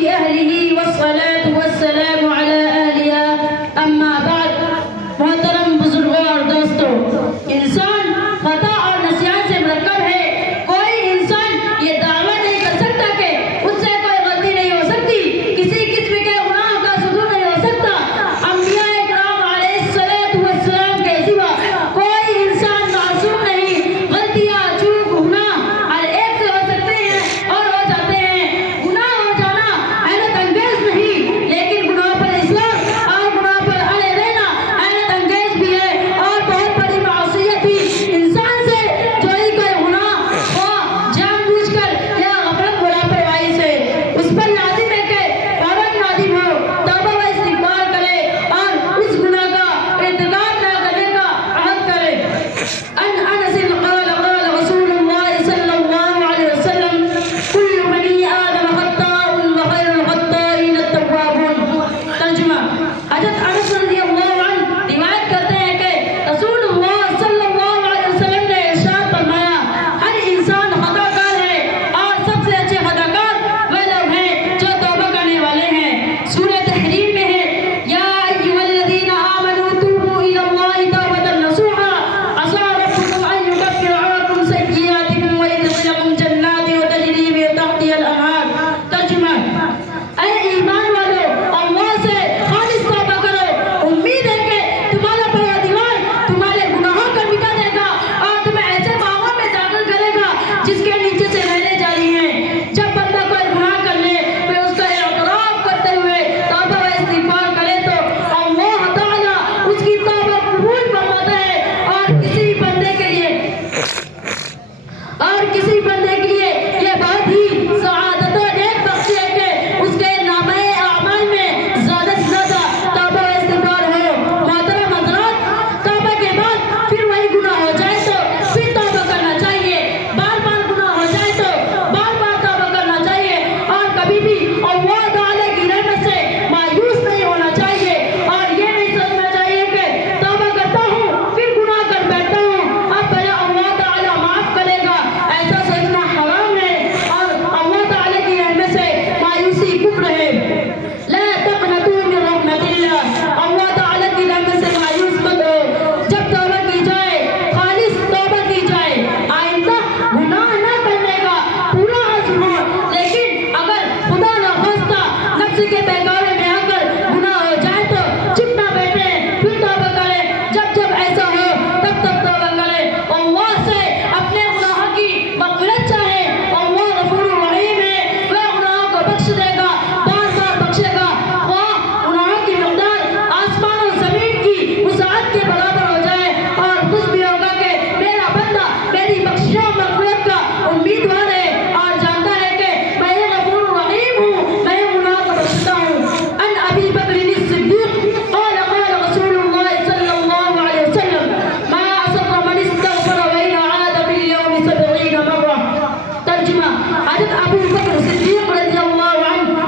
لأهله والصلاة والسلام على أهلها أما بعد محترم بزرگوں اور دوستوں انسان خطا اور نسیان سے مرکب ہے کوئی انسان یہ دعویٰ نہیں کر سکتا کہ اس سے کوئی غلطی نہیں ہو سکتی کسی قسم کے گناہ کا صدور نہیں ہو سکتا انبیاء اکرام علیہ السلام کے سوا کوئی انسان معصوم نہیں غلطیاں چوک گناہ ہر ایک سے ہو سکتے ہیں اور ہو جاتے ہیں گناہ ہو جانا حیرت انگیز نہیں لیکن گناہ پر اصرار اور گناہ پر اڑے رہنا حیرت انگیز بھی ہے اور بہت بڑی معصیت بھی انسان سے جو ہی کوئی گناہ ہو جان بوجھ کر یا غفلت و لاپرواہی سے اس پر لازم ہے کہ فوراً نادم ہو توبہ و استغفار کرے اور اس گناہ کا ارتکاب نہ کرنے کا عہد کرے ان انس قال قال رسول اللہ صلی اللہ علیہ وسلم کل بنی آدم خطاء وخیر الخطائین التوابون ترجمہ حضرت انس رضی اللہ عنہ روایت کرتے ہیں کہ رسول اللہ صلی اللہ علیہ وسلم نے ارشاد فرمایا ہر انسان خطا کار ہے اور سب سے اچھے خطا کار وہ لوگ ہیں جو توبہ کرنے والے ہیں سورہ تحریم میں ہے یا ایھا الذین آمنوا توبوا الی اللہ توبۃ نصوحا عسى ربکم ان یکفر عنکم سیئاتکم ویدخلکم جنات تجری من تحتها الانہار ترجمہ اے ایمان والو اللہ سے خالص توبہ کرو امید ہے کہ تمہارا پروردگار تمہارے گناہوں کو مٹا دے گا اور تمہیں ایسے باغوں میں داخل کرے گا جس کے نیچے سے نہریں جاری ہیں جب بندہ کوئی گناہ کر لے پھر اس کا اعتراف کرتے ہوئے توبہ و استغفار کرے تو اللہ تعالیٰ اس کی توبہ قبول فرماتا ہے اور کسی بندے کے لیے یہ بات ہی سعادت و نیک بخشی ہے کہ اس کے نامہ اعمال میں زیادہ سے زیادہ توبہ و استغفار ہو محترم حضرات توبہ کے بعد پھر وہی گناہ ہو جائے تو پھر توبہ کرنا چاہیے بار بار گناہ ہو جائے تو بار بار توبہ کرنا چاہیے اور کبھی بھی اللہ تعالیٰ کی رحمت سے مایوس نہیں ہونا چاہیے اور یہ نہیں سوچنا چاہیے کہ توبہ کرتا ہوں پھر گناہ کر بیٹھتا ہوں اب بھیا اللہ تعالیٰ معاف کرے گا ایسا سوچنا حرام ہے اور اللہ تعالیٰ کی رحمت سے مایوسی کفر ہے لا تقنطوا من رحمت اللہ اللہ تعالیٰ کی رحمت سے مایوس مت ہو جب توبہ کی جائے خالص توبہ کی جائے آئندہ گناہ نہ کرنے کا پورا عزم ہو لیکن اگر خدا نخواستہ نفس کے بہکاوے میں آ کر گناہ ہو جائے تو چپ نہ بیٹھے پھر توبہ کرے جب ایسا ہو تب توبہ کرے اللہ سے اپنے گناہوں کی مغفرت چاہے اللہ غفور رحیم ہے وہ گناہوں کو بخش دے گا بار بار بخشے گا خواہ گناہوں کی مقدار آسمان و زمین کی وسعت کے برابر ہو جائے اور خوش بھی ہوگا کہ میرا بندہ میری بخشش و مغفرت کا امیدوار ہے اور جانتا ہے کہ میں غفور رحیم ہوں میں گناہ کو بخشتا ہوں ان ابی بکر الصدیق قال قال رسول اللہ صلی اللہ علیہ وسلم ما اصر من استغفر وإن عاد في اليوم 70 مرة ترجمہ حضرت ابو بکر صدیق رضی اللہ عنہ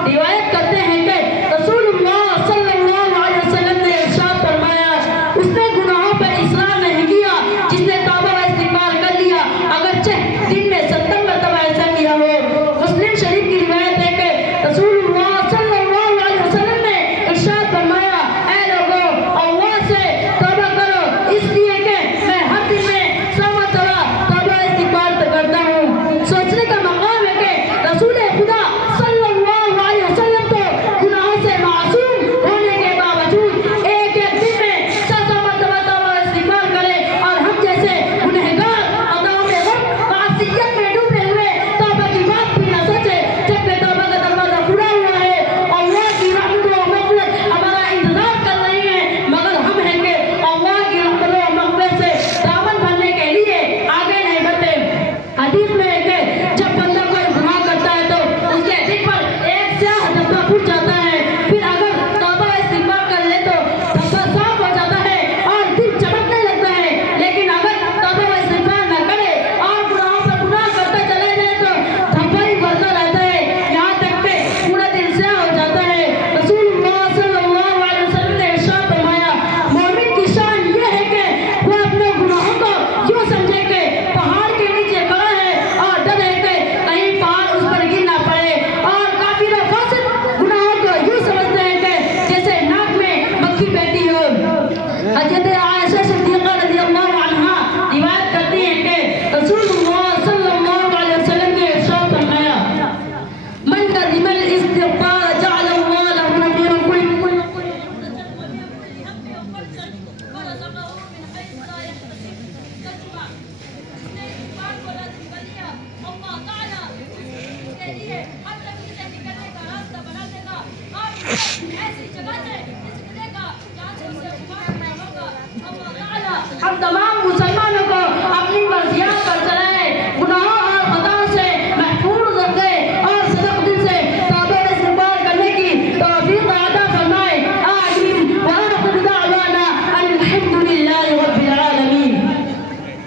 حمد